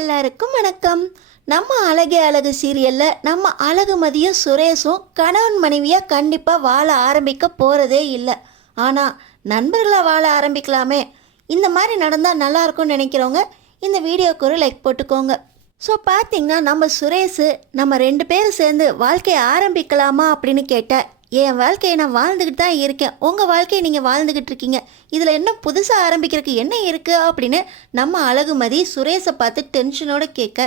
எல்லாருக்கும் வணக்கம். நம்ம அழகே அழகு சீரியலில் நம்ம அழகுமதியும் சுரேஷும் கணவன் மனைவியாக கண்டிப்பாக வாழ ஆரம்பிக்க போகிறதே இல்லை. ஆனால் நண்பர்களாக வாழ ஆரம்பிக்கலாமே, இந்த மாதிரி நடந்தால் நல்லாயிருக்கும்னு நினைக்கிறவங்க இந்த வீடியோக்கு ஒரு லைக் போட்டுக்கோங்க. ஸோ பார்த்தீங்கன்னா நம்ம சுரேஷ் நம்ம 2 பேரும் சேர்ந்து வாழ்க்கையை ஆரம்பிக்கலாமா அப்படின்னு கேட்டால், என் வாழ்க்கையை நான் வாழ்ந்துக்கிட்டு தான் இருக்கேன், உங்கள் வாழ்க்கையை நீங்கள் வாழ்ந்துக்கிட்டு இருக்கீங்க, இதில் என்ன புதுசாக ஆரம்பிக்கிறதுக்கு என்ன இருக்குது அப்படின்னு நம்ம அழகுமதி சுரேஷை பார்த்து டென்ஷனோடு கேட்க,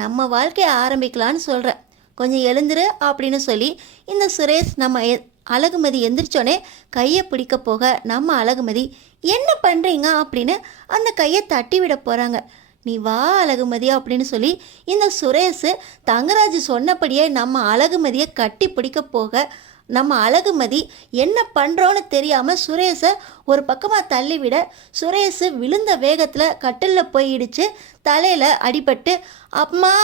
நம்ம வாழ்க்கையை ஆரம்பிக்கலான்னு சொல்கிறேன், கொஞ்சம் எழுந்துரு அப்படின்னு சொல்லி இந்த சுரேஷ் நம்ம அழகுமதி எந்திரிச்சோடனே கையை பிடிக்க போக, நம்ம அழகுமதி என்ன பண்ணுறீங்க அப்படின்னு அந்த கையை தட்டி விட போகிறாங்க. நீ வா அழகுமதி அப்படின்னு சொல்லி இந்த சுரேஷ் தங்கராஜ் சொன்னபடியே நம்ம அழகுமதியை கட்டி பிடிக்க போக, நம்ம அழகுமதி என்ன பண்ணுறோன்னு தெரியாமல் சுரேஷை ஒரு பக்கமாக தள்ளிவிட, சுரேஷ் விழுந்த வேகத்தில் கட்டிலில் போய் இடித்து தலையில் அடிபட்டு அம்மா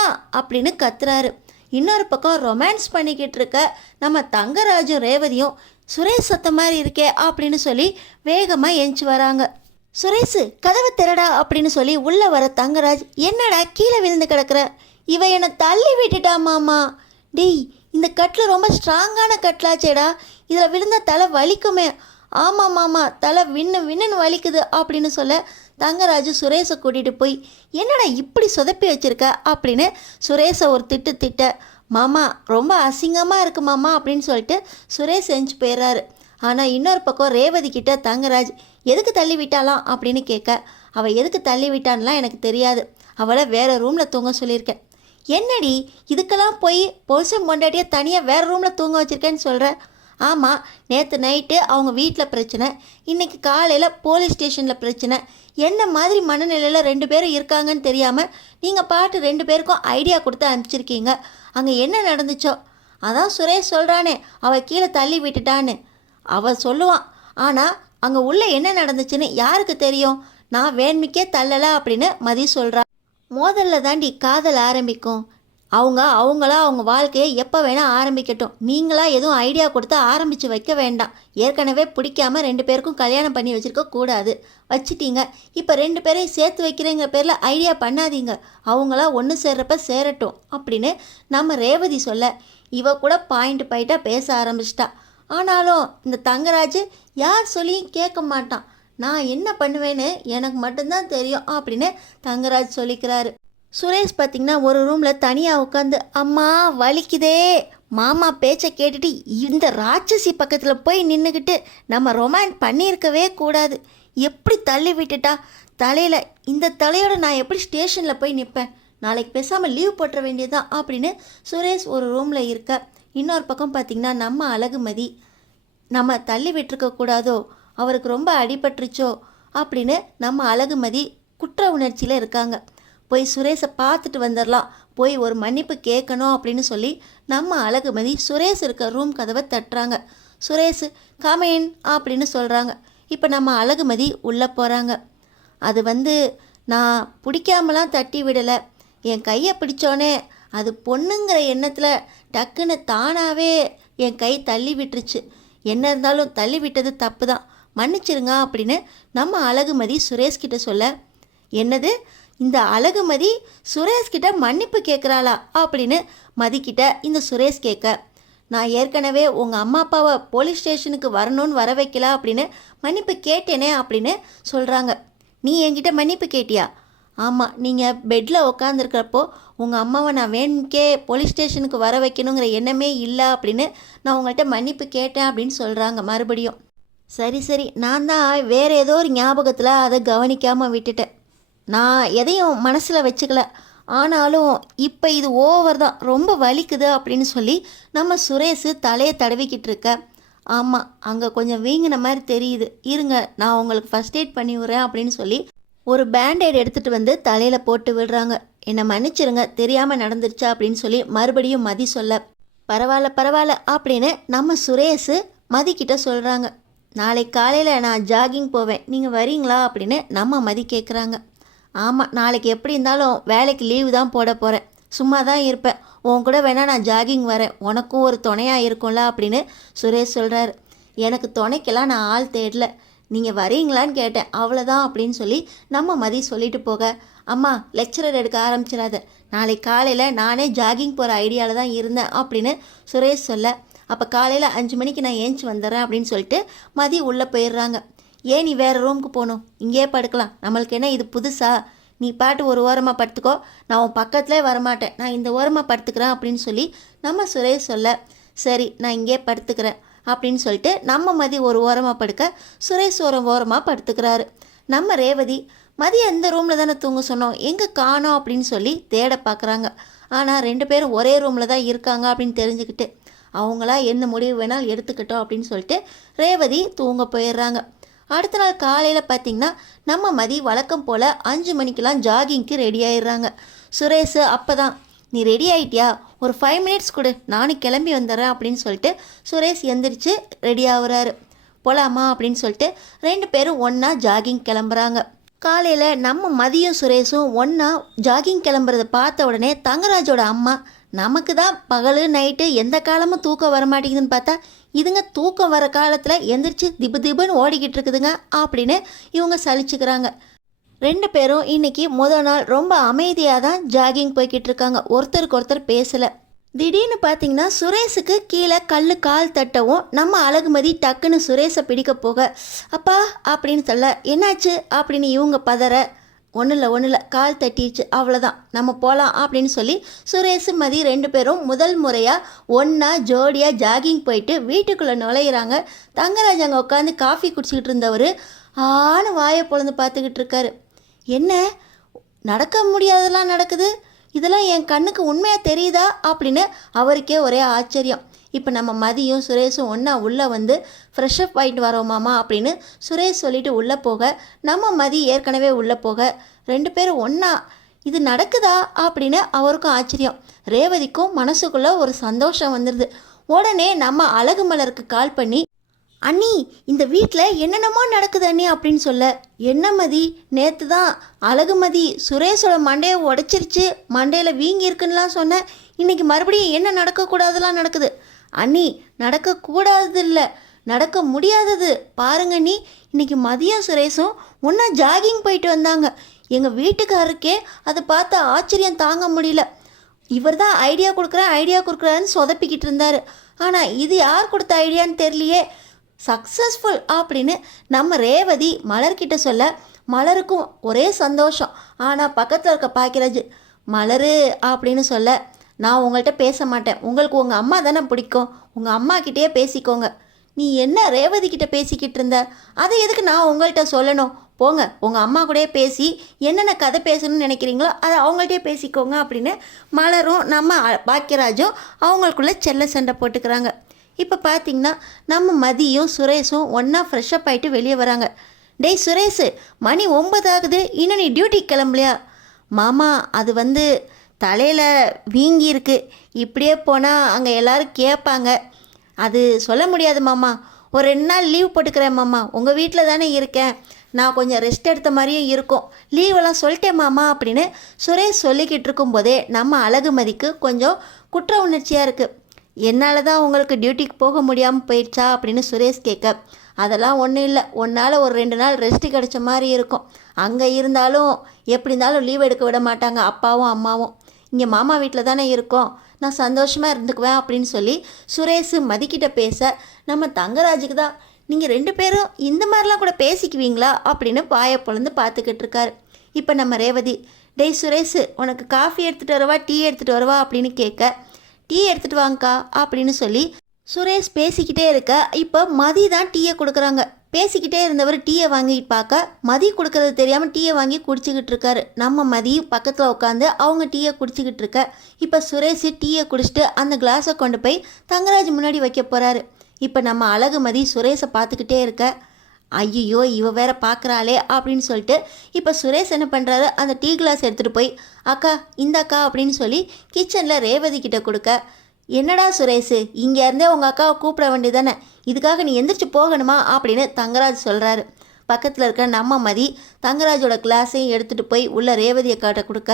அப்படின்னு கத்துறாரு. இன்னொரு பக்கம் ரொமான்ஸ் பண்ணிக்கிட்டு இருக்க நம்ம தங்கராஜும் ரேவதியும் சுரேஷ் சத்த மாதிரி இருக்கே அப்படின்னு சொல்லி வேகமாக எஞ்சி வராங்க. சுரேஷ் கதவை திறடா அப்படின்னு சொல்லி உள்ளே வர தங்கராஜ், என்னடா கீழே விழுந்து கிடக்குற, இவ என்னை தள்ளி விட்டுட்டா மாமா. டேய், இந்த கட்டில் ரொம்ப ஸ்ட்ராங்கான கட்டிலாச்சேடா, இதில் விழுந்த தலை வலிக்குமே. ஆமாம் மாமா, தலை விண்ணுன்னு வலிக்குது அப்படின்னு சொல்ல, தங்கராஜ் சுரேஷை கூட்டிகிட்டு போய் என்னடா இப்படி சொதப்பி வச்சுருக்க அப்படின்னு சுரேஷை ஒரு திட்ட, மாமா ரொம்ப அசிங்கமாக இருக்கு மாமா அப்படின்னு சொல்லிட்டு சுரேஷ் செஞ்சு போயிடுறாரு. ஆனால் இன்னொரு பக்கம் ரேவதி கிட்ட தங்கராஜ் எதுக்கு தள்ளி விட்டாலாம் அப்படின்னு கேட்க, அவள் எதுக்கு தள்ளி விட்டான்லாம் எனக்கு தெரியாது, அவளை வேறு ரூமில் தூங்க சொல்லியிருக்கேன். என்னடி இதுக்கெல்லாம் போய் புருஷன் பொண்டாட்டியை தனியாக வேறு ரூமில் தூங்க வச்சுருக்கேன்னு சொல்கிற? ஆமாம், நேற்று நைட்டு அவங்க வீட்டில் பிரச்சனை, இன்றைக்கி காலையில் போலீஸ் ஸ்டேஷனில் பிரச்சனை, என்ன மாதிரி மனநிலையில் 2 பேரும் இருக்காங்கன்னு தெரியாமல் நீங்கள் பாட்டு 2 பேருக்கும் ஐடியா கொடுத்து அனுப்பிச்சிருக்கீங்க. அங்கே என்ன நடந்துச்சோ அதான் சுரேஷ் சொல்கிறானே அவள் கீழே தள்ளி விட்டுட்டான்னு அவள் சொல்லுவான். ஆனால் அங்கே உள்ளே என்ன நடந்துச்சுன்னு யாருக்கு தெரியும்? நான் வேண்மிக்கே தள்ளலை அப்படின்னு மதி சொல்கிறா. மோதலில் தாண்டி காதல் ஆரம்பிக்கும். அவங்களா அவங்க வாழ்க்கையை எப்போ வேணால் ஆரம்பிக்கட்டும், நீங்களாக எதுவும் ஐடியா கொடுத்து ஆரம்பித்து வைக்க வேண்டாம். ஏற்கனவே பிடிக்காமல் 2 பேருக்கும் கல்யாணம் பண்ணி வச்சுருக்க கூடாது, வச்சிட்டீங்க. இப்போ 2 பேரையும் சேர்த்து வைக்கிறேங்கிற பேரில் ஐடியா பண்ணாதீங்க, அவங்களா ஒன்று சேர்றப்ப சேரட்டும் அப்படின்னு நம்ம ரேவதி சொல்ல, இவ கூட பாயிண்ட்டாக பேச ஆரம்பிச்சிட்டா. ஆனாலும் இந்த தங்கராஜ் யார் சொல்லியும் கேட்க மாட்டான். நான் என்ன பண்ணுவேன்னு எனக்கு மட்டும்தான் தெரியும் அப்படின்னு தங்கராஜ் சொல்லிக்கிறாரு. சுரேஷ் பார்த்திங்கன்னா ஒரு ரூமில் தனியாக உட்காந்து, அம்மா வலிக்குதே, மாமா பேச்சை கேட்டுட்டு இந்த ராட்சசி பக்கத்தில் போய் நின்றுக்கிட்டு நம்ம ரொமான்ஸ் பண்ணியிருக்கவே கூடாது, எப்படி தள்ளி விட்டுட்டா தலையில், இந்த தலையோட நான் எப்படி ஸ்டேஷனில் போய் நிற்பேன், நாளைக்கு பேசாமல் லீவ் போட்டுற வேண்டியதுதான் அப்படின்னு சுரேஷ் ஒரு ரூமில் இருக்க, இன்னொரு பக்கம் பார்த்திங்கன்னா நம்ம அழகுமதி நம்ம தள்ளி விட்டுருக்கக்கூடாதோ, அவருக்கு ரொம்ப அடிபட்டுருச்சோ அப்படின்னு நம்ம அழகுமதி குற்ற உணர்ச்சியில் இருக்காங்க. போய் சுரேஷை பார்த்துட்டு வந்துடலாம், போய் ஒரு மன்னிப்பு கேட்கணும் அப்படின்னு சொல்லி நம்ம அழகுமதி சுரேஷ் இருக்க ரூம் கதவை தட்டுறாங்க. சுரேஷ் கமேன் அப்படின்னு சொல்கிறாங்க. இப்போ நம்ம அழகுமதி உள்ளே போகிறாங்க. அது நான் பிடிக்காமலாம் தட்டி விடலை, என் கையை பிடிச்சோன்னே அது பொண்ணுங்கிற எண்ணத்தில் டக்குன்னு தானாகவே என் கை தள்ளி விட்டுருச்சு, என்ன இருந்தாலும் தள்ளி விட்டது தப்பு தான், மன்னிச்சிருங்க அப்படின்னு நம்ம அழகுமதி சுரேஷ்கிட்ட சொல்ல, என்னது இந்த அழகுமதி சுரேஷ்கிட்ட மன்னிப்பு கேட்குறாளா அப்படின்னு மதிக்கிட்ட இந்த சுரேஷ் கேட்க, நான் ஏற்கனவே உங்கள் அம்மா அப்பாவை போலீஸ் ஸ்டேஷனுக்கு வரணும்னு வர வைக்கல அப்படின்னு மன்னிப்பு கேட்டேனே அப்படின்னு சொல்கிறாங்க. நீ என்கிட்ட மன்னிப்பு கேட்டியா? ஆமாம், நீங்கள் பெட்டில் உட்காந்துருக்கிறப்போ உங்கள் அம்மாவை நான் வேணுக்கே போலீஸ் ஸ்டேஷனுக்கு வர வைக்கணுங்கிற எண்ணமே இல்லை அப்படின்னு நான் உங்கள்கிட்ட மன்னிப்பு கேட்டேன் அப்படின்னு சொல்கிறாங்க மறுபடியும். சரி, நான் தான் வேறு ஏதோ ஒரு ஞாபகத்தில் அதை கவனிக்காமல் விட்டுட்டேன், நான் எதையும் மனசில் வச்சுக்கல, ஆனாலும் இப்போ இது ஓவர் தான், ரொம்ப வலிக்குது அப்படின்னு சொல்லி நம்ம சுரேஷ் தலையை தடவிக்கிட்டு இருக்க. ஆமாம், அங்கே கொஞ்சம் வீங்கின மாதிரி தெரியுது, இருங்க நான் உங்களுக்கு ஃபஸ்ட் எய்ட் பண்ணி விட்றேன் அப்படின்னு சொல்லி ஒரு பேண்டேட் எடுத்துகிட்டு வந்து தலையில் போட்டு விடுறாங்க. என்னை மன்னிச்சிருங்க, தெரியாமல் நடந்துருச்சா அப்படின்னு சொல்லி மறுபடியும் மதி சொல்ல, பரவாயில்ல அப்படின்னு நம்ம சுரேஷ் மதிக்கிட்ட சொல்கிறாங்க. நாளைக்கு காலையில் நான் ஜாகிங் போவேன், நீங்கள் வரீங்களா அப்படின்னு நம்ம மதி கேட்குறாங்க. ஆமாம், நாளைக்கு எப்படி இருந்தாலும் வேலைக்கு லீவு தான் போட போகிறேன், சும்மா தான் இருப்பேன், உன் கூட வேணால் நான் ஜாகிங் வரேன், உனக்கும் ஒரு துணையாக இருக்கும்ல அப்படின்னு சுரேஷ் சொல்கிறாரு. எனக்கு துணைக்கெல்லாம் நான் ஆள் தேடல, நீங்கள் வரீங்களான்னு கேட்டேன், அவ்வளோதான் அப்படின்னு சொல்லி நம்ம மதி சொல்லிட்டு போக, அம்மா லெக்சரர் எடுக்க ஆரம்பிச்சிடாத, நாளைக்கு காலையில் நானே ஜாகிங் போகிற ஐடியாவில் தான் இருந்தேன் அப்படின்னு சுரேஷ் சொல்ல, அப்போ காலையில் 5 மணிக்கு நான் ஏஞ்சி வந்துடுறேன் அப்படின்னு சொல்லிட்டு மதி உள்ளே போயிடுறாங்க. ஏன் நீ வேறு ரூமுக்கு போகணும், இங்கேயே படுக்கலாம், நம்மளுக்கு என்ன இது புதுசா, நீ பாட்டு ஒரு ஓரமாக படுத்துக்கோ, நான் உன் பக்கத்துலேயே வரமாட்டேன், நான் இந்த ஓரமாக படுத்துக்கிறேன் அப்படின்னு சொல்லி நம்ம சுரேஷ் சொல்ல, சரி நான் இங்கேயே படுத்துக்கிறேன் அப்படின்னு சொல்லிட்டு நம்ம மதி ஒரு ஓரமாக படுக்க சுரேஷ் ஓரமாக படுத்துக்கிறாரு. நம்ம ரேவதி மதி எந்த ரூமில் தானே தூங்க சொன்னோம், எங்கே காணோம் அப்படின்னு சொல்லி தேட பார்க்குறாங்க. ஆனால் 2 பேரும் ஒரே ரூமில் தான் இருக்காங்க அப்படின்னு தெரிஞ்சுக்கிட்டு அவங்களா என்ன முடிவு வேணாலும் எடுத்துக்கிட்டோம் அப்படின்னு சொல்லிட்டு ரேவதி தூங்க போயிடுறாங்க. அடுத்த நாள் காலையில் பார்த்திங்கன்னா நம்ம மதி வழக்கம் போல் 5 மணிக்கெலாம் ஜாகிங்க்கு ரெடி ஆயிடுறாங்க. சுரேஷ் அப்போ தான், நீ ரெடி ஆகிட்டியா, ஒரு 5 மினிட்ஸ் கொடு, நானும் கிளம்பி வந்துடுறேன் அப்படின்னு சொல்லிட்டு சுரேஷ் எந்திரிச்சு ரெடி ஆகுறாரு. போகலாமா அப்படின்னு சொல்லிட்டு 2 பேரும் ஒன்றா ஜாகிங் கிளம்புறாங்க. காலையில் நம்ம மதியம் சுரேஷும் ஒன்றா ஜாகிங் கிளம்புறத பார்த்த உடனே தங்கராஜோட அம்மா, நமக்கு தான் பகல் நைட்டு எந்த காலமும் தூக்கம் வர மாட்டேங்குதுன்னு பார்த்தா இதுங்க தூக்கம் வர காலத்தில் எந்திரிச்சு திபுன்னு ஓடிக்கிட்டு இருக்குதுங்க அப்படின்னு இவங்க சலிச்சுக்கிறாங்க. 2 பேரும் இன்னைக்கு முதல் நாள் ரொம்ப அமைதியாக தான் ஜாகிங் போய்கிட்டு இருக்காங்க, ஒருத்தருக்கு ஒருத்தர் பேசலை. திடீர்னு பார்த்தீங்கன்னா சுரேஷுக்கு கீழே கால் தட்டவும் நம்ம அழகுமதி டக்குன்னு சுரேஷை பிடிக்க போக, அப்பா அப்படின்னு சொல்ல, என்னாச்சு அப்படின்னு இவங்க பதற, ஒன்றும் இல்லை கால் தட்டிடுச்சு அவ்வளோதான், நம்ம போகலாம் அப்படின்னு சொல்லி சுரேஷ் மதி 2 பேரும் முதல் முறையாக ஒன்றா ஜோடியாக ஜாகிங் போயிட்டு வீட்டுக்குள்ளே நுழையிறாங்க. தங்கராஜ் அங்கே உட்காந்து காஃபி குடிச்சிக்கிட்டு இருந்தவர் ஆன்னு வாயை பொழந்து பார்த்துக்கிட்டு இருக்காரு. என்ன நடக்க முடியாதெல்லாம் நடக்குது, இதெல்லாம் என் கண்ணுக்கு உண்மையாக தெரியுதா அப்படின்னு அவருக்கே ஒரே ஆச்சரியம். இப்போ நம்ம மதியும் சுரேஷும் ஒன்றா உள்ளே வந்து ஃப்ரெஷ்அப் ஆகிட்டு வரோமாமா அப்படின்னு சுரேஷ் சொல்லிட்டு உள்ளே போக, நம்ம மதி ஏற்கனவே உள்ளே போக 2 பேரும் ஒன்றா இது நடக்குதா அப்படின்னு அவருக்கும் ஆச்சரியம். ரேவதிக்கும் மனசுக்குள்ளே ஒரு சந்தோஷம் வந்துடுது. உடனே நம்ம அழகு மலருக்கு கால் பண்ணி, அண்ணி இந்த வீட்டில் என்னென்னமோ நடக்குது அண்ணி அப்படின்னு சொல்ல, என்ன மதி, நேற்று தான் அழகுமதி சுரேஷோட மண்டையை உடைச்சிருச்சு, மண்டையில் வீங்கி இருக்குன்னுலாம் சொன்னேன், இன்றைக்கி மறுபடியும் என்ன நடக்கக்கூடாதுலாம் நடக்குது. அண்ணி நடக்கக்கூடாதது இல்லை, நடக்க முடியாதது பாருங்க அண்ணி, இன்றைக்கி மதியம் சுரேஷும் ஒன்றா ஜாகிங் போயிட்டு வந்தாங்க, எங்கள் வீட்டுக்காரருக்கே அதை பார்த்து ஆச்சரியம் தாங்க முடியல. இவர் தான் ஐடியா கொடுக்குறாருன்னு சொதப்பிக்கிட்டு இருந்தார், ஆனால் இது யார் கொடுத்த ஐடியான்னு தெரியலையே, சக்ஸஸ்ஃபுல் அப்படின்னு நம்ம ரேவதி மலர்கிட்ட சொல்ல, மலருக்கும் ஒரே சந்தோஷம். ஆனால் பக்கத்தில் இருக்க பாக்கியராஜ், மலர் அப்படின்னு சொல்ல, நான் உங்கள்கிட்ட பேச மாட்டேன், உங்களுக்கு உங்கள் அம்மா தானே பிடிக்கும், உங்கள் அம்மா கிட்டேயே பேசிக்கோங்க. நீ என்ன ரேவதி கிட்ட பேசிக்கிட்டு இருந்த, அதை எதுக்கு நான் உங்கள்கிட்ட சொல்லணும், போங்க உங்கள் அம்மா கூடயே பேசி என்னென்ன கதை பேசணும்னு நினைக்கிறீங்களோ அதை அவங்கள்ட்டே பேசிக்கோங்க அப்படின்னு மலரும் நம்ம பாக்கியராஜும் அவங்களுக்குள்ளே செல்ல சண்டை போட்டுக்கிறாங்க. இப்போ பார்த்திங்கன்னா நம்ம மதியும் சுரேஷும் ஒன்றா ஃப்ரெஷ்அப் ஆகிட்டு வெளியே வராங்க. டேய் சுரேஷு, மணி 9 ஆகுது, இன்னும் நீ டியூட்டிக்கு கிளம்பலையா? மாமா அது வந்து தலையில் வீங்கி இருக்கு, இப்படியே போனால் அங்கே எல்லோரும் கேட்பாங்க, அது சொல்ல முடியாது மாமா, ஒரு 2 நாள் லீவ் போட்டுக்கிறேன் மாமா, உங்கள் வீட்டில் தானே இருக்கேன், நான் கொஞ்சம் ரெஸ்ட் எடுத்த மாதிரியும் இருக்கும், லீவெல்லாம் சொல்லிட்டேன் மாமா அப்படின்னு சுரேஷ் சொல்லிக்கிட்டு இருக்கும்போதே நம்ம அழகுமதிக்கு கொஞ்சம் குற்ற உணர்ச்சியாக இருக்குது. என்னால் தான் உங்களுக்கு டியூட்டிக்கு போக முடியாமல் போயிடுச்சா அப்படின்னு சுரேஷ் கேட்க, அதெல்லாம் ஒன்றும் இல்லை, உன்னால் ஒரு 2 நாள் ரெஸ்ட்டு கிடைச்ச மாதிரி இருக்கும், அங்கே இருந்தாலும் எப்படி இருந்தாலும் லீவ் எடுக்க விட மாட்டாங்க அப்பாவும் அம்மாவும், இங்கே மாமா வீட்டில் தானே இருக்கோம், நான் சந்தோஷமாக இருந்துக்குவேன் அப்படின்னு சொல்லி சுரேஷ் மதிக்கிட்ட பேச, நம்ம தங்கராஜுக்கு தான், நீங்கள் 2 பேரும் இந்த மாதிரிலாம் கூட பேசிக்குவீங்களா அப்படின்னு வாயை பொழந்து பார்த்துக்கிட்டு இருக்காரு. இப்போ நம்ம ரேவதி, டேய் சுரேஷ், உனக்கு காஃபி எடுத்துகிட்டு வரவா டீ எடுத்துகிட்டு வரவா அப்படின்னு கேட்க, டீ எடுத்துகிட்டு வாங்கக்கா அப்படின்னு சொல்லி சுரேஷ் பேசிக்கிட்டே இருக்க, இப்போ மதி தான் டீயை கொடுக்குறாங்க. பேசிக்கிட்டே இருந்தவர் டீயை வாங்கிட்டு பார்க்க, மதி கொடுக்கறது தெரியாமல் டீயை வாங்கி குடிச்சிக்கிட்டு இருக்காரு. நம்ம மதி பக்கத்தில் உட்காந்து அவங்க டீயை குடிச்சிக்கிட்டு இருக்க, இப்போ சுரேஷ் டீயை குடிச்சிட்டு அந்த கிளாஸை கொண்டு போய் தங்கராஜ் முன்னாடி வைக்க போகிறாரு. இப்போ நம்ம அழகுமதி சுரேஷை பார்த்துக்கிட்டே இருக்க, ஐயோ இவ வேற பார்க்குறாளே அப்படின்னு சொல்லிட்டு இப்போ சுரேஷ் என்ன பண்ணுறாரு, அந்த டீ கிளாஸ் எடுத்துகிட்டு போய், அக்கா இந்தாக்கா அப்படின்னு சொல்லி கிச்சனில் ரேவதி கிட்ட கொடுக்க, என்னடா சுரேஷ், இங்கேருந்தே உங்கள் அக்காவை கூப்பிட வேண்டியதானே, இதுக்காக நீ எந்திரிச்சு போகணுமா அப்படின்னு தங்கராஜ் சொல்கிறாரு. பக்கத்தில் இருக்க நம்ம மதி தங்கராஜோட கிளாஸையும் எடுத்துகிட்டு போய் உள்ள ரேவதி அக்காட்ட கொடுக்க,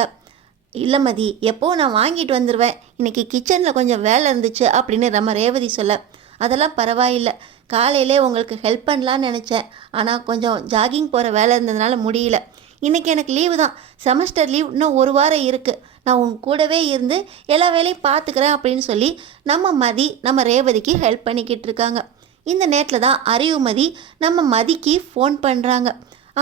இல்லை மதி எப்போவும் நான் வாங்கிட்டு வந்துடுவேன், இன்றைக்கி கிச்சனில் கொஞ்சம் வேலை இருந்துச்சு அப்படின்னு நம்ம ரேவதி சொல்ல, அதெல்லாம் பரவாயில்லை, காலையிலே உங்களுக்கு ஹெல்ப் பண்ணலான்னு நினச்சேன், ஆனால் கொஞ்சம் ஜாகிங் போகிற வேலை இருந்ததுனால முடியல, இன்றைக்கி எனக்கு லீவு தான், செமஸ்டர் லீவ் இன்னும் ஒரு வாரம் இருக்குது, நான் உன் கூடவே இருந்து எல்லா வேலையும் பார்த்துக்கிறேன் அப்படின்னு சொல்லி நம்ம மதி நம்ம ரேவதிக்கு ஹெல்ப் பண்ணிக்கிட்டு இருக்காங்க. இந்த நேரத்தில் தான் அறிவுமதி நம்ம மதிக்கு ஃபோன் பண்ணுறாங்க.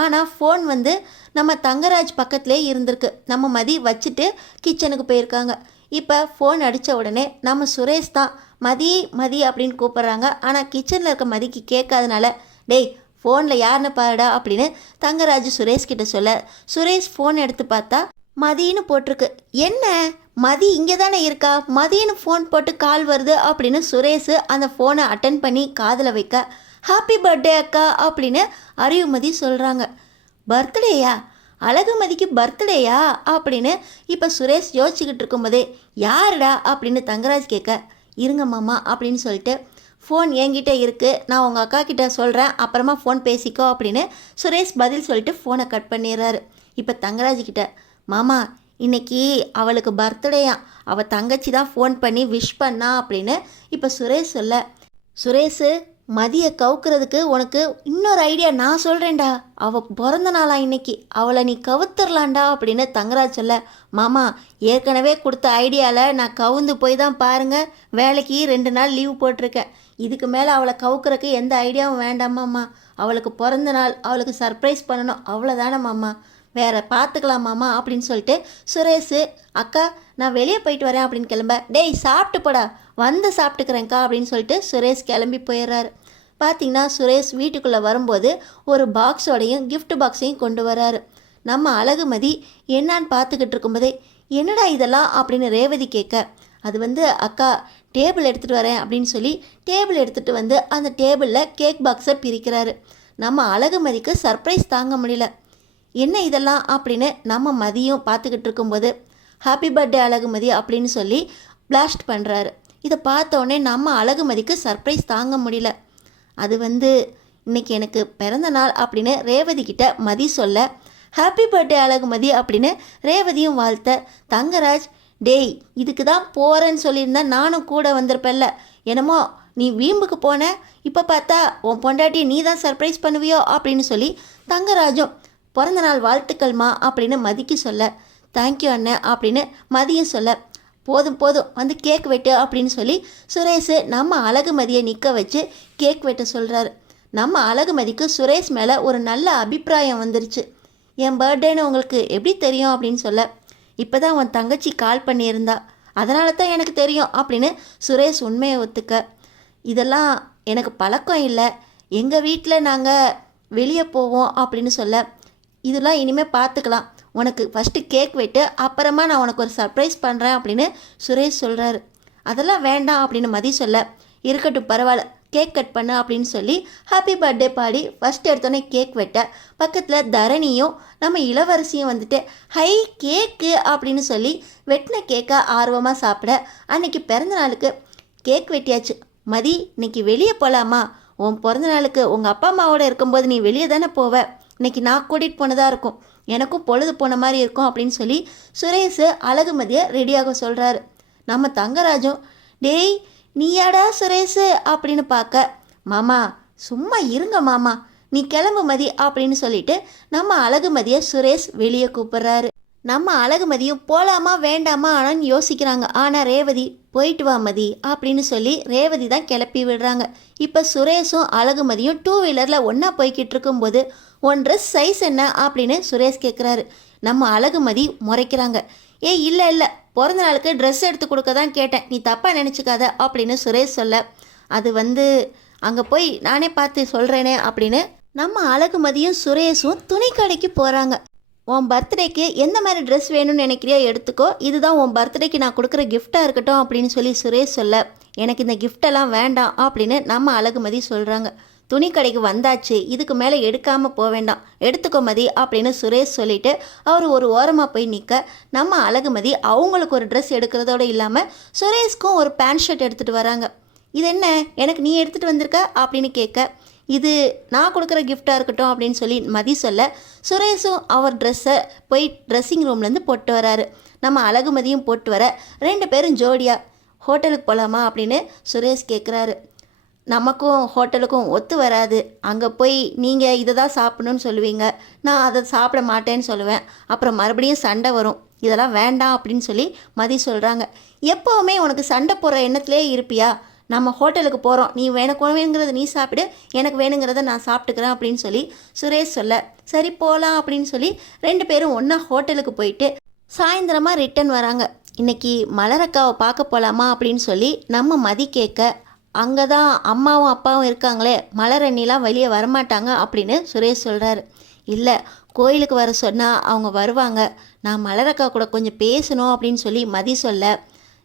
ஆனால் ஃபோன் வந்து நம்ம தங்கராஜ் பக்கத்துலேயே இருந்திருக்கு. நம்ம மதி வச்சுட்டு கிச்சனுக்கு போயிருக்காங்க. இப்போ ஃபோன் அடித்த உடனே நம்ம சுரேஷ் தான் மதி மதி அப்படின்னு கூப்பிட்றாங்க. ஆனால் கிச்சனில் இருக்க மதிக்கு கேட்காதனால, டேய் ஃபோனில் யாருன்னு பாருடா அப்படின்னு தங்கராஜ் சுரேஷ் கிட்ட சொல்ல, சுரேஷ் ஃபோன் எடுத்து பார்த்தா மதின்னு போட்டிருக்கு. என்ன மதி இங்கே தானே இருக்கா, மதின்னு ஃபோன் போட்டு கால் வருது அப்படின்னு சுரேஷ் அந்த ஃபோனை அட்டன் பண்ணி காதில் வைக்க, ஹாப்பி பர்த்டே அக்கா அப்படின்னு அறிவுமதி சொல்கிறாங்க. பர்த்டேயா, அழகுமதிக்கு பர்த்டேயா அப்படின்னு இப்போ சுரேஷ் யோசிச்சுக்கிட்டு இருக்கும்போதே, யாருடா அப்படின்னு தங்கராஜ் கேட்க, இருங்க மாமா அப்படின்னு சொல்லிட்டு, ஃபோன் என்கிட்ட இருக்குது, நான் உங்கள் அக்கா கிட்ட சொல்கிறேன், அப்புறமா ஃபோன் பேசிக்கோ அப்படின்னு சுரேஷ் பதில் சொல்லிட்டு ஃபோனை கட் பண்ணிடுறாரு. இப்போ தங்கராஜ் கிட்ட, மாமா இன்னைக்கு அவளுக்கு பர்த்டேயா, அவள் தங்கச்சி தான் ஃபோன் பண்ணி விஷ் பண்ணா அப்படின்னு இப்போ சுரேஷ் சொல்ல, சுரேஷு மதியை கவுக்கிறதுக்கு உனக்கு இன்னொரு ஐடியா நான் சொல்கிறேன்டா, அவள் பிறந்த நாளா இன்னைக்கு, அவளை நீ கவுத்துடலாண்டா அப்படின்னு தங்கராஜ் சொல்ல, மாமா ஏற்கனவே கொடுத்த ஐடியாவில் நான் கவுந்து போய் தான் பாருங்கள், வேலைக்கு 2 நாள் லீவு போட்டிருக்கேன், இதுக்கு மேலே அவளை கவுக்கிறதுக்கு எந்த ஐடியாவும் வேண்டாமாம்மா, அவளுக்கு பிறந்த நாள், அவளுக்கு சர்ப்ரைஸ் பண்ணணும், அவ்வளோதானே மாமா, வேற பார்த்துக்கலாமாம்மா அப்படின்னு சொல்லிட்டு சுரேஷ், அக்கா நான் வெளியே போயிட்டு வரேன் அப்படின்னு கிளம்ப, டேய் சாப்பிட்டு போடா, வந்து சாப்பிட்டுக்கிறேன்க்கா அப்படின்னு சொல்லிட்டு சுரேஷ் கிளம்பி போயிடுறாரு. பார்த்திங்கன்னா சுரேஷ் வீட்டுக்குள்ளே வரும்போது ஒரு பாக்ஸோடையும் கிஃப்ட் பாக்ஸையும் கொண்டு வராரு. நம்ம அழகுமதி என்னான்னு பார்த்துக்கிட்டு இருக்கும்போதே, என்னடா இதெல்லாம் அப்படின்னு ரேவதி கேட்க, அது வந்து அக்கா டேபிள் எடுத்துகிட்டு வரேன் அப்படின்னு சொல்லி டேபிள் எடுத்துகிட்டு வந்து அந்த டேபிளில் கேக் பாக்ஸை பிரிக்கிறாரு. நம்ம அழகுமதிக்கு சர்ப்ரைஸ் தாங்க முடியல. என்ன இதெல்லாம் அப்படின்னு நம்ம மதியும் பார்த்துக்கிட்டு இருக்கும்போது, ஹாப்பி பர்த்டே அழகுமதி அப்படின்னு சொல்லி பிளாஸ்ட் பண்ணுறாரு. இதை பார்த்தோடனே நம்ம அழகுமதிக்கு சர்ப்ரைஸ் தாங்க முடியல. அது வந்து இன்றைக்கி எனக்கு பிறந்த நாள் அப்படின்னு ரேவதி கிட்ட மதி சொல்ல, ஹாப்பி பர்த்டே அழகுமதி அப்படின்னு ரேவதியும் வாழ்த்த, தங்கராஜ் டேய் இதுக்கு தான் போகிறேன்னு சொல்லியிருந்தா நானும் கூட வந்திருப்பேன்ல, என்னமோ நீ வீம்புக்கு போன, இப்போ பார்த்தா உன் பொண்டாட்டி நீ தான் சர்ப்ரைஸ் பண்ணுவியோ அப்படின்னு சொல்லி தங்கராஜும் பிறந்த நாள் வாழ்த்துக்கள்மா அப்படின்னு மதிக்கு சொல்ல, தேங்க்யூ அண்ணன் அப்படின்னு மதியும் சொல்ல, போதும் போதும் வந்து கேக் வெட்டு அப்படின்னு சொல்லி சுரேஷ் நம்ம அழகுமதியை நிற்க வச்சு கேக் வெட்ட சொல்கிறாரு. நம்ம அழகுமதிக்கு சுரேஷ் மேலே ஒரு நல்ல அபிப்பிராயம் வந்துருச்சு. என் பர்த்டேன்னு உங்களுக்கு எப்படி தெரியும் அப்படின்னு சொல்ல, இப்போ தான் உன் தங்கச்சி கால் பண்ணியிருந்தா, அதனால தான் எனக்கு தெரியும் அப்படின்னு சுரேஷ் உண்மையை ஒத்துக்க, இதெல்லாம் எனக்கு பழக்கம் இல்லை, எங்கள் வீட்டில் நாங்கள் வெளியே போவோம் அப்படின்னு சொல்ல, இதெல்லாம் இனிமேல் பார்த்துக்கலாம், உனக்கு ஃபஸ்ட்டு கேக் வெட்டு, அப்புறமா நான் உனக்கு ஒரு சர்ப்ரைஸ் பண்ணுறேன் அப்படின்னு சுரேஷ் சொல்கிறாரு. அதெல்லாம் வேண்டாம் அப்படின்னு மதி சொல்ல, இருக்கட்டும் பரவாயில்ல கேக் கட் பண்ணு அப்படின்னு சொல்லி ஹாப்பி பர்த்டே பாடி ஃபஸ்ட் எடுத்தோடனே கேக் வெட்ட, பக்கத்தில் தரணியும் நம்ம இளவரசியும் வந்துட்டு ஹை கேக்கு அப்படின்னு சொல்லி வெட்டின கேக்கை ஆர்வமாக சாப்பிட, அன்னைக்கு பிறந்த நாளுக்கு கேக் வெட்டியாச்சு. மதி இன்னைக்கு வெளியே போகலாமா, உன் பிறந்த நாளுக்கு உங்கள் அப்பா அம்மாவோடு இருக்கும்போது நீ வெளியே தானே போவ, இன்னைக்கு நான் கூட்டிகிட்டு போனதாக இருக்கும், எனக்கும் பொழுது போன மாதிரி இருக்கும் அப்படின்னு சொல்லி சுரேஷ் அழகுமதியை ரெடியாக சொல்கிறாரு. நம்ம தங்கராஜும், டேய் நீயாடா சுரேஷ் அப்படின்னு பார்க்க, மாமா சும்மா இருங்க மாமா, நீ கிளம்பு மதி அப்படின்னு சொல்லிட்டு நம்ம அழகுமதியை சுரேஷ் வெளியே கூப்பிட்றாரு. நம்ம அழகுமதியும் போகலாமா வேண்டாமா ஆனான்னு யோசிக்கிறாங்க. ஆனால் ரேவதி போயிட்டு வா மதி அப்படின்னு சொல்லி ரேவதி தான் கிளப்பி விடுறாங்க. இப்போ சுரேஷும் அழகுமதியும் 2 வீலரில் ஒன்றா போய்கிட்டு இருக்கும்போது, உன் ட்ரெஸ் சைஸ் என்ன அப்படின்னு சுரேஷ் கேட்குறாரு. நம்ம அழகுமதி முறைக்கிறாங்க. ஏய் இல்லை இல்லை, பிறந்த நாளுக்கு ட்ரெஸ் எடுத்து கொடுக்க தான் கேட்டேன், நீ தப்பாக நினச்சிக்காத அப்படின்னு சுரேஷ் சொல்ல, அது வந்து அங்கே போய் நானே பார்த்து சொல்கிறேனே அப்படின்னு நம்ம அழகுமதியும் சுரேஷும் துணி கடைக்கு போகிறாங்க. உன் பர்த்டேக்கு எந்த மாதிரி ட்ரெஸ் வேணும்னு நினைக்கிறியோ எடுத்துக்கோ, இதுதான் உன் பர்த்டேக்கு நான் கொடுக்குற கிஃப்டாக இருக்கட்டும் அப்படின்னு சொல்லி சுரேஷ் சொல்ல, எனக்கு இந்த கிஃப்டெல்லாம் வேண்டாம் அப்படின்னு நம்ம அழகுமதி சொல்கிறாங்க. துணி கடைக்கு வந்தாச்சு, இதுக்கு மேலே எடுக்காமல் போக வேண்டாம், எடுத்துக்கோ மதி அப்படின்னு சுரேஷ் சொல்லிவிட்டு அவர் ஒரு ஓரமாக போய் நிற்க, நம்ம அழகுமதி அவங்களுக்கு ஒரு ட்ரெஸ் எடுக்கிறதோடு இல்லாமல் சுரேஷ்க்கும் ஒரு பேண்ட் ஷர்ட் எடுத்துகிட்டு வராங்க. இது என்ன எனக்கு நீ எடுத்துகிட்டு வந்திருக்க அப்படின்னு கேட்க, இது நான் கொடுக்குற கிஃப்டாக இருக்கட்டும் அப்படின்னு சொல்லி மதி சொல்ல, சுரேஷும் அவர் ட்ரெஸ்ஸை போய் ட்ரெஸ்ஸிங் ரூம்லேருந்து போட்டு வராரு. நம்ம அழகுமதியும் போட்டு வர 2 பேரும் ஜோடியாக ஹோட்டலுக்கு போகலாமா அப்படின்னு சுரேஷ் கேட்குறாரு. நமக்கும் ஹோட்டலுக்கும் ஒத்து வராது. அங்கே போய் நீங்கள் இதை தான் சாப்பிடணும்னு சொல்லுவீங்க, நான் அதை சாப்பிட மாட்டேன்னு சொல்லுவேன். அப்புறம் மறுபடியும் சண்டை வரும். இதெல்லாம் வேண்டாம் அப்படின்னு சொல்லி மதி சொல்கிறாங்க. எப்போவுமே உனக்கு சண்டை போடுற எண்ணத்திலே இருப்பியா? நம்ம ஹோட்டலுக்கு போகிறோம், நீ வேணுங்கிறத நீ சாப்பிடு, எனக்கு வேணுங்கிறத நான் சாப்பிட்டுக்கிறேன் அப்படின்னு சொல்லி சுரேஷ் சொல்ல, சரி போகலாம் அப்படின்னு சொல்லி 2 பேரும் ஒன்றா ஹோட்டலுக்கு போயிட்டு சாயந்தரமாக ரிட்டன் வராங்க. இன்னைக்கு மலரக்காவை பார்க்க போகலாமா அப்படின்னு சொல்லி நம்ம மதி கேட்க, அங்கே தான் அம்மாவும் அப்பாவும் இருக்காங்களே, மலரண்ணிலாம் வெளியே வரமாட்டாங்க அப்படின்னு சுரேஷ் சொல்கிறாரு. இல்லை, கோயிலுக்கு வர சொன்னால் அவங்க வருவாங்க, நான் மலரக்கா கூட கொஞ்சம் பேசணும் அப்படின்னு சொல்லி மதி சொல்ல,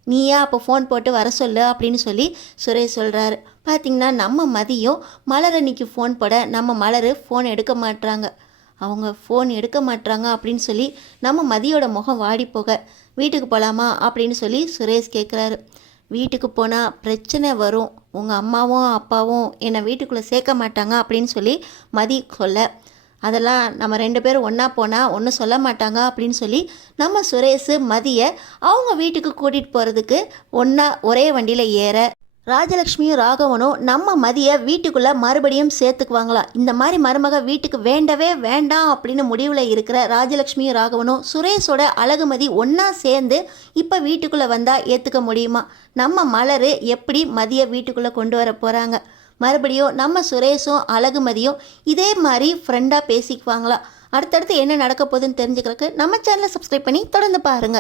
நீயா அப்போ ஃபோன் போட்டு வர சொல்லு அப்படின்னு சொல்லி சுரேஷ் சொல்கிறாரு. பார்த்திங்கன்னா நம்ம மதியும் மலரண்ணிக்கு ஃபோன் போட நம்ம மலர் ஃபோன் எடுக்க மாட்டுறாங்க. அவங்க ஃபோன் எடுக்க மாட்டுறாங்க அப்படின்னு சொல்லி நம்ம மதியோட முகம் வாடி போக, வீட்டுக்கு போகலாமா அப்படின்னு சொல்லி சுரேஷ் கேட்குறாரு. வீட்டுக்கு போனால் பிரச்சனை வரும், உங்கள் அம்மாவும் அப்பாவும் என்னை வீட்டுக்குள்ளே சேர்க்க மாட்டாங்க அப்படின்னு சொல்லி மதி சொல்ல, அதெல்லாம் நம்ம 2 பேரும் ஒன்றா போனால் ஒன்றும் சொல்ல மாட்டாங்க அப்படின்னு சொல்லி நம்ம சுரேஷ் மதியை அவங்க வீட்டுக்கு கூட்டிகிட்டு போகிறதுக்கு ஒன்றா ஒரே வண்டியில் ஏற, ராஜலக்ஷ்மியும் ராகவனும் நம்ம மதியை வீட்டுக்குள்ளே மறுபடியும் சேர்த்துக்குவாங்களாம். இந்த மாதிரி மருமக வீட்டுக்கு வேண்டவே வேண்டாம் அப்படின்னு முடிவில் இருக்கிற ராஜலக்ஷ்மியும் ராகவனும் சுரேஷோட அழகுமதி ஒன்றா சேர்ந்து இப்போ வீட்டுக்குள்ளே வந்தால் ஏற்றுக்க முடியுமா? நம்ம மலர் எப்படி மதியை வீட்டுக்குள்ளே கொண்டு வர போகிறாங்க? மறுபடியும் நம்ம சுரேஷும் அழகுமதியும் இதே மாதிரி ஃப்ரெண்டாக பேசிக்குவாங்களா? அடுத்தடுத்து என்ன நடக்க போகுதுன்னு தெரிஞ்சுக்கிறதுக்கு நம்ம சேனலை சப்ஸ்கிரைப் பண்ணி தொடர்ந்து பாருங்கள்.